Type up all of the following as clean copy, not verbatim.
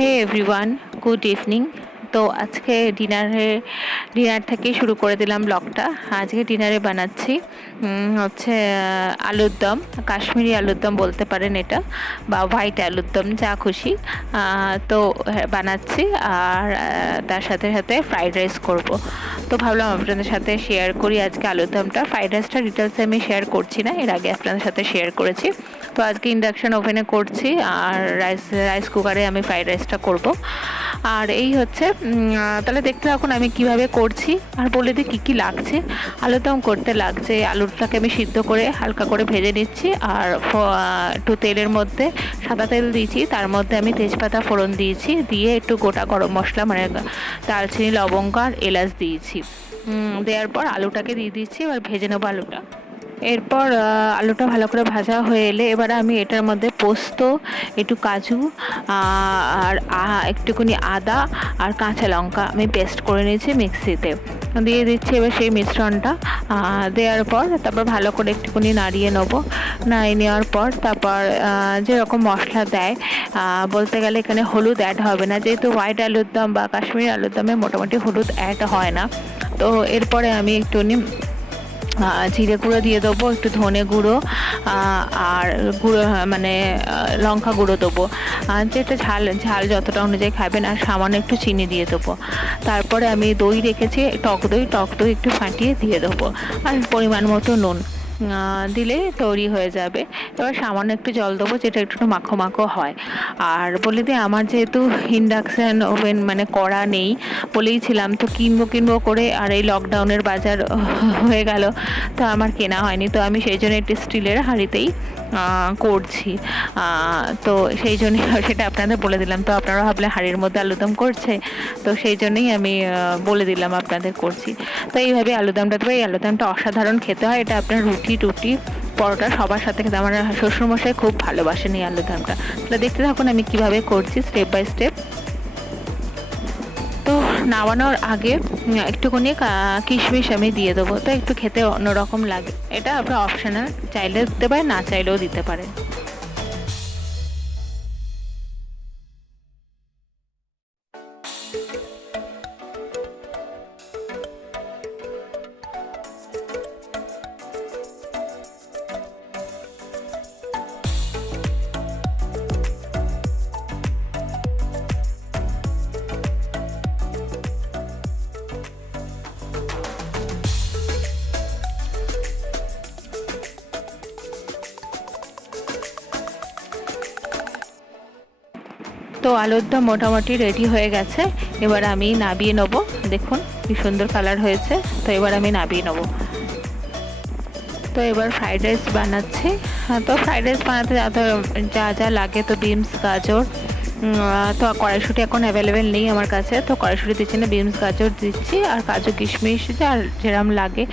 হে everyone, good evening. তো আজকে dinner থেকে শুরু করে দিলাম ব্লগটা। আজকে ডিনারে বানাচ্ছি হচ্ছে আলুর দম, কাশ্মীরি আলুর দম বলতে পারেন এটা, বা হোয়াইট আলুর দম, যা খুশি। তো বানাচ্ছি, আর তার সাথে সাথে ফ্রাইড রাইস করব। তো ভাবলাম আপনাদের সাথে শেয়ার করি আজকে আলুর দমটা। ফ্রাইড রাইসটা ডিটেলসে আমি শেয়ার করছি না, এর আগে আপনাদের সাথে শেয়ার করেছি। তো আজকে ইন্ডাকশন ওভেনে করছি, আর রাইস কুকারে আমি ফ্রাইড রাইসটা করব। আর এই হচ্ছে, তাহলে দেখতে থাকুন আমি কিভাবে করছি, আর বলে দিই কী কী লাগছে। আলুর দম করতে লাগছে, আলুটাকে আমি সিদ্ধ করে হালকা করে ভেজে নিচ্ছি, আর একটু তেলের মধ্যে সাদা তেল দিয়েছি, তার মধ্যে আমি তেজপাতা ফোড়ন দিয়েছি, দিয়ে একটু গোটা গরম মশলা মানে দারচিনি, লবঙ্গ আর এলাচ দিয়েছি। দেওয়ার পর আলুটাকে দিয়ে দিচ্ছি, এবার ভেজে নেবো আলুটা। এরপর আলুটা ভালো করে ভাজা হয়ে এলে এবার আমি এটার মধ্যে পোস্ত, একটু কাজু, আর একটুখানি আদা আর কাঁচা লঙ্কা আমি পেস্ট করে নিয়েছি মিক্সিতে, দিয়ে দিচ্ছি। এবার সেই মিশ্রণটা দেওয়ার পর তারপর ভালো করে একটুখানি নাড়িয়ে নেবো। নাড়িয়ে নেওয়ার পর তারপর যেরকম মশলা দেয়, বলতে গেলে এখানে হলুদ অ্যাড হবে না, যেহেতু হোয়াইট আলুর দম বা কাশ্মীরি আলুর দমে মোটামুটি হলুদ অ্যাড হয় না। তো এরপরে আমি একটুখানি জিরে গুঁড়ো দিয়ে দেবো, একটু ধনে গুঁড়ো, আর গুঁড়ো মানে লঙ্কা গুঁড়ো দেবো, যেটা ঝাল যতটা অনুযায়ী খাবেন, আর সামান্য একটু চিনি দিয়ে দেবো। তারপরে আমি দই রেখেছি, টক দই একটু ফাটিয়ে দিয়ে দেবো, আর পরিমাণ মতো নুন দিলে তৈরি হয়ে যাবে। এবার সামান্য একটু জল দেবো, যেটা একটু মাখো মাখো হয়। আর বলে দিই, আমার যেহেতু ইন্ডাকশান ওভেন মানে কড়া নেই বলেইছিলাম, তো কিনবো করে, আর এই লকডাউনের বাজার হয়ে গেল, তো আমার কেনা হয়নি। তো আমি সেই জন্য একটি স্টিলের হাঁড়িতেই করছি। তো সেই জন্যই সেটা আপনাদের বলে দিলাম। তো আপনারা ভাবলে হাঁড়ির মধ্যে আলুদম করছে, তো সেই জন্যই আমি বলে দিলাম আপনাদের করছি। তো এইভাবে আলুদমটা দেবো। এই আলুদমটা অসাধারণ খেতে হয়, এটা আপনার রুটি পরোটা সবার সাথে খেতে। আমার শ্বশুরমশাই খুব ভালোবাসেন এই আলুদমটা। তাহলে দেখতে থাকুন আমি কিভাবে করছি স্টেপ বাই স্টেপ। তো নামানোর আগে একটুখানি কিশমিশ আমি দিয়ে দেবো, তো একটু খেতে অন্যরকম লাগে। এটা আপনার অপশনাল, চাইলে দিতে পারেন, না চাইলেও দিতে পারেন। তো আলুর দম মোটামুটি রেডি হয়ে গেছে, এবার আমি নামিয়ে নেবো। দেখুন কি সুন্দর কালার হয়েছে। তো এবার আমি নামিয়ে নেবো। তো এবার ফ্রাইড রাইস বানাচ্ছি। তো ফ্রাইড রাইস বানাতে যা যা লাগে, তো বিনস, গাজর, তো কড়াইশুঁটি এখন অ্যাভেলেবেল নেই আমার কাছে, তো কড়াইশুঁটি দিচ্ছি না, বিনস গাজর দিচ্ছি, আর কাজু কিশমিশ আর যেরকম লাগে।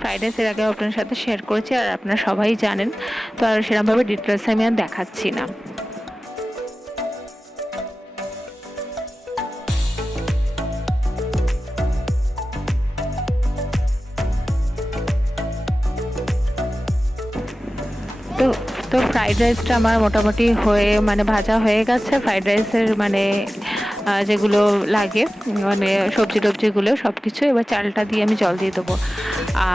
ফ্রাইড রাইস এর আগে আপনার সাথে শেয়ার করেছি, আর আপনারা সবাই জানেন, তো আর সেরকমভাবে ডিটেলসে আমি আর দেখাচ্ছি না। তো তো ফ্রাইড রাইসটা আমার মোটামুটি হয়ে মানে ভাজা হয়ে গেছে। ফ্রাইড রাইসের মানে যেগুলো লাগে মানে সবজি টবজিগুলো সব কিছু, এবার চালটা দিয়ে আমি জল দিয়ে দেবো।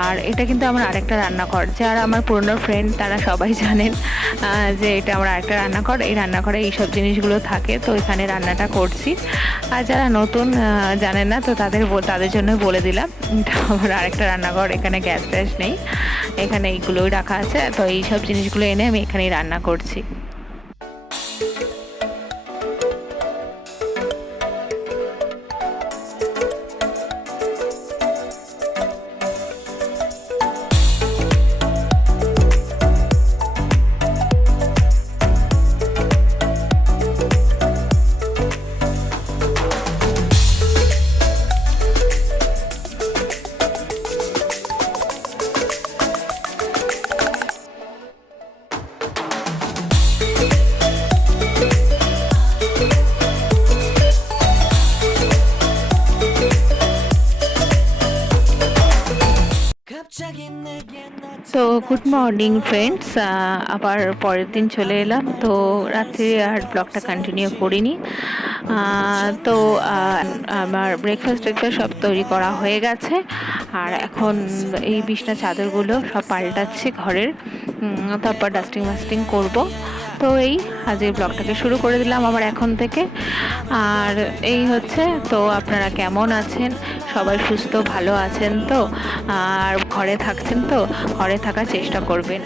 আর এটা কিন্তু আমার আরেকটা রান্নাঘর, যারা আমার পুরনো ফ্রেন্ড তারা সবাই জানেন যে এটা আমার আরেকটা রান্নাঘর। এই রান্নাঘরে এইসব জিনিসগুলো থাকে, তো এখানে রান্নাটা করছি। আর যারা নতুন জানেন না, তো তাদের জন্য বলে দিলাম, এটা আমার আরেকটা রান্নাঘর, এখানে গ্যাস ট্যাস নেই, এখানে এইগুলোই রাখা আছে। তো এইসব জিনিসগুলো এনে আমি এখানেই রান্না করছি। গুড মর্নিং ফ্রেন্ডস, আবার পরের দিন চলে এলাম। তো রাত্রে আর ব্লগটা কন্টিনিউ করিনি। তো আমার ব্রেকফাস্ট টেকফাস্ট সব তৈরি করা হয়ে গেছে, আর এখন এই বিছনা চাদরগুলো সব পাল্টাচ্ছি ঘরের। তারপর ডাস্টিং মাস্টিং করব। তো এই আজকের ব্লগটাকে শুরু করে দিলাম আবার এখন থেকে। আর এই হচ্ছে, তো আপনারা কেমন আছেন? সবাই সুস্থ ভালো আছেন তো? আর ঘরে থাকছেন তো? ঘরে থাকার চেষ্টা করবেন,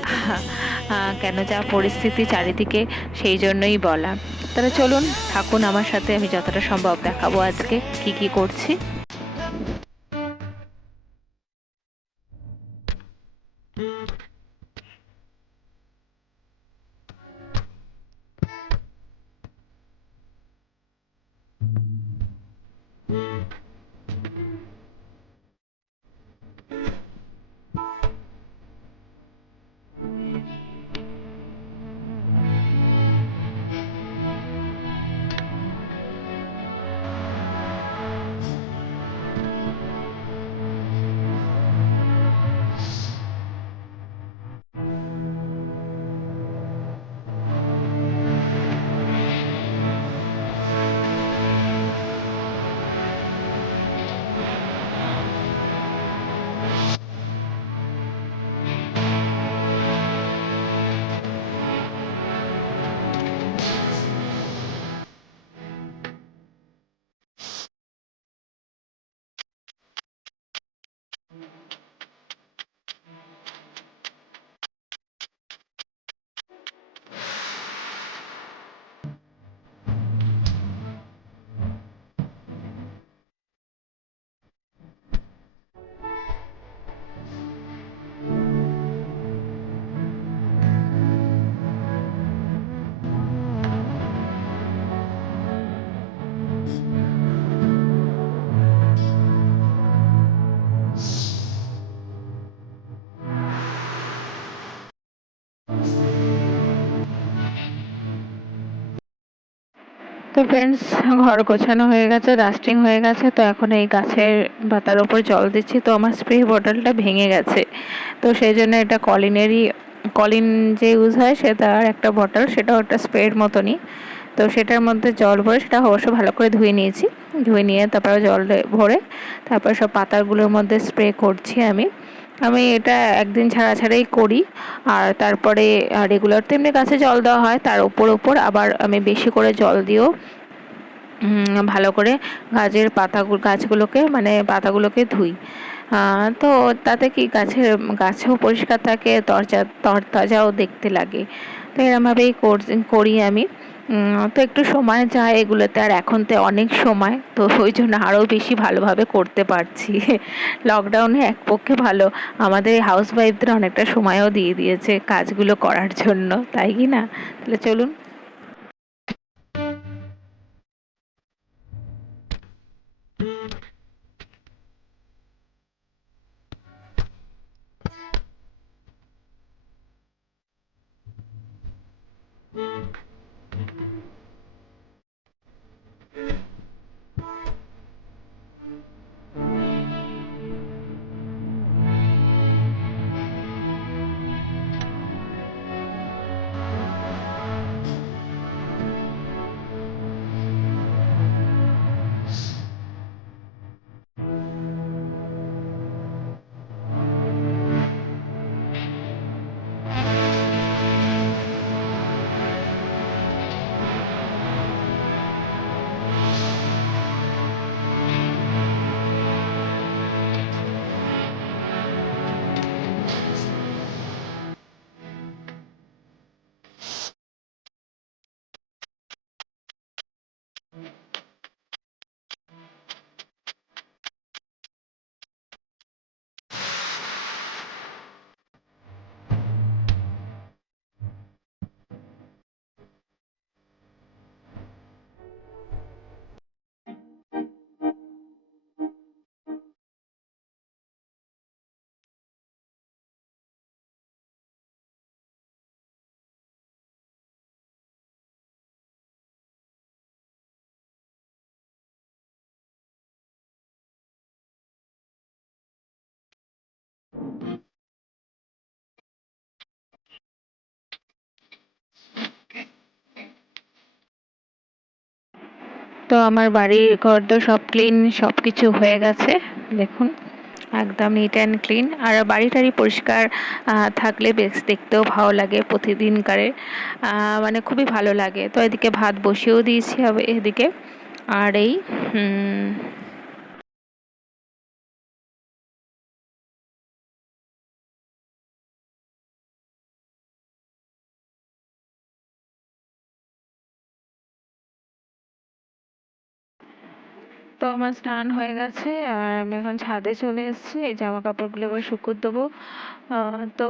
কেন যা পরিস্থিতি চারিদিকে, সেই জন্যই বলা। তাহলে চলুন থাকুন আমার সাথে, আমি যতটা সম্ভব দেখাবো আজকে কি কি করছি। তো ফ্রেন্ডস, ঘর গোছানো হয়ে গেছে, ডাস্টিং হয়ে গেছে। তো এখন এই গাছের পাতার ওপর জল দিচ্ছি। তো আমার স্প্রে বোতলটা ভেঙে গেছে, তো সেই জন্য এটা কলিন যে ইউজ হয় সেটার একটা বটল, সেটাও একটা স্প্রের মতনই। তো সেটার মধ্যে জল ভরে, সেটা অবশ্য ভালো করে ধুয়ে নিয়েছি। ধুয়ে নিয়ে তারপরে জল ভরে তারপর সব পাতাগুলোর মধ্যে স্প্রে করছি আমি। আমি এটা একদিন ছাড়া ছাড়াই করি। আর তারপরে রেগুলার তো এমনি গাছে জল দেওয়া হয়, তার ওপর আবার আমি বেশি করে জল দিয়েও ভালো করে গাছগুলোকে মানে পাতাগুলোকে ধুই। তো তাতে কি গাছেও পরিষ্কার থাকে, তরতাজাও দেখতে লাগে। তো এরমভাবেই করি আমি। তো একটু সময় যায় এগুলোতে, আর এখন তো অনেক সময়, তো ওই জন্য আরও বেশি ভালোভাবে করতে পারছি। লকডাউনে এক পক্ষে ভালো, আমাদের হাউস ওয়াইফদের অনেকটা সময়ও দিয়ে দিয়েছে কাজগুলো করার জন্য, তাই কি না? তাহলে চলুন। তো আমার বাড়ির ঘরদোর সব ক্লিন, সবকিছু হয়ে গেছে। দেখুন, একদম নিট অ্যান্ড ক্লিন। আর বাড়ি টাড়ি পরিষ্কার থাকলে বেশ দেখতেও ভালো লাগে প্রতিদিনকারে, মানে খুবই ভালো লাগে। তো এদিকে ভাত বসিয়েও দিয়েছি হবে এদিকে। আর এই তো আমার স্নান হয়ে গেছে আর আমি এখন ছাদে চলে এসেছি, এই জামা কাপড়গুলো এবার শুকোতে দেবো। তো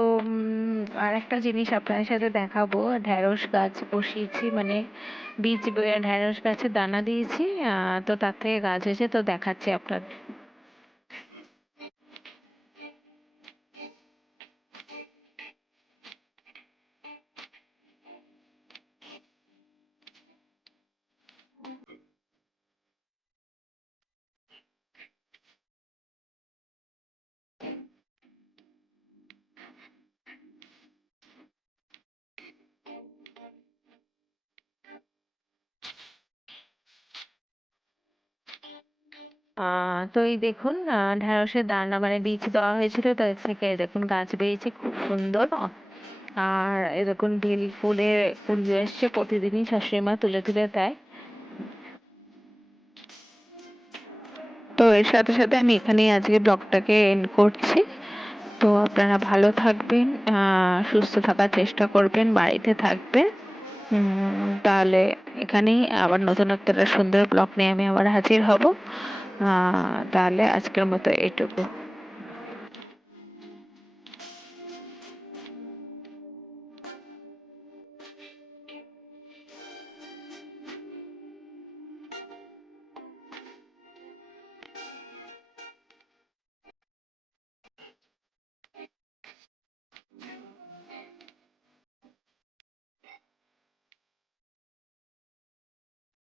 আর একটা জিনিস আপনাদের সাথে দেখাবো, ঢ্যাঁড়স গাছ বসিয়েছি, মানে ঢ্যাঁড়স গাছে দানা দিয়েছি। তো তার থেকে গাছ হয়েছে, তো দেখাচ্ছি আপনাদের। তো এই দেখুন, ঢ্যাঁড়সের দানা মানে বীজ দেওয়া হয়েছিল, তার থেকে দেখুন গাছ বেরিয়েছে খুব সুন্দর। আর এই দেখুন বেলি ফুল এসছে, প্রতিদিনই শাশুড়ি মা তুলে তুলে দেয়। তো এর সাথে সাথে আমি এখানেই আজকে ব্লগটাকে এন্ড করছি। তো আপনারা ভালো থাকবেন, সুস্থ থাকার চেষ্টা করবেন, বাড়িতে থাকবেন। তাহলে এখানেই আবার নতুন একটা সুন্দর ব্লগ নিয়ে আমি আবার হাজির হব। তাহলে আজকের মতো এইটুকু।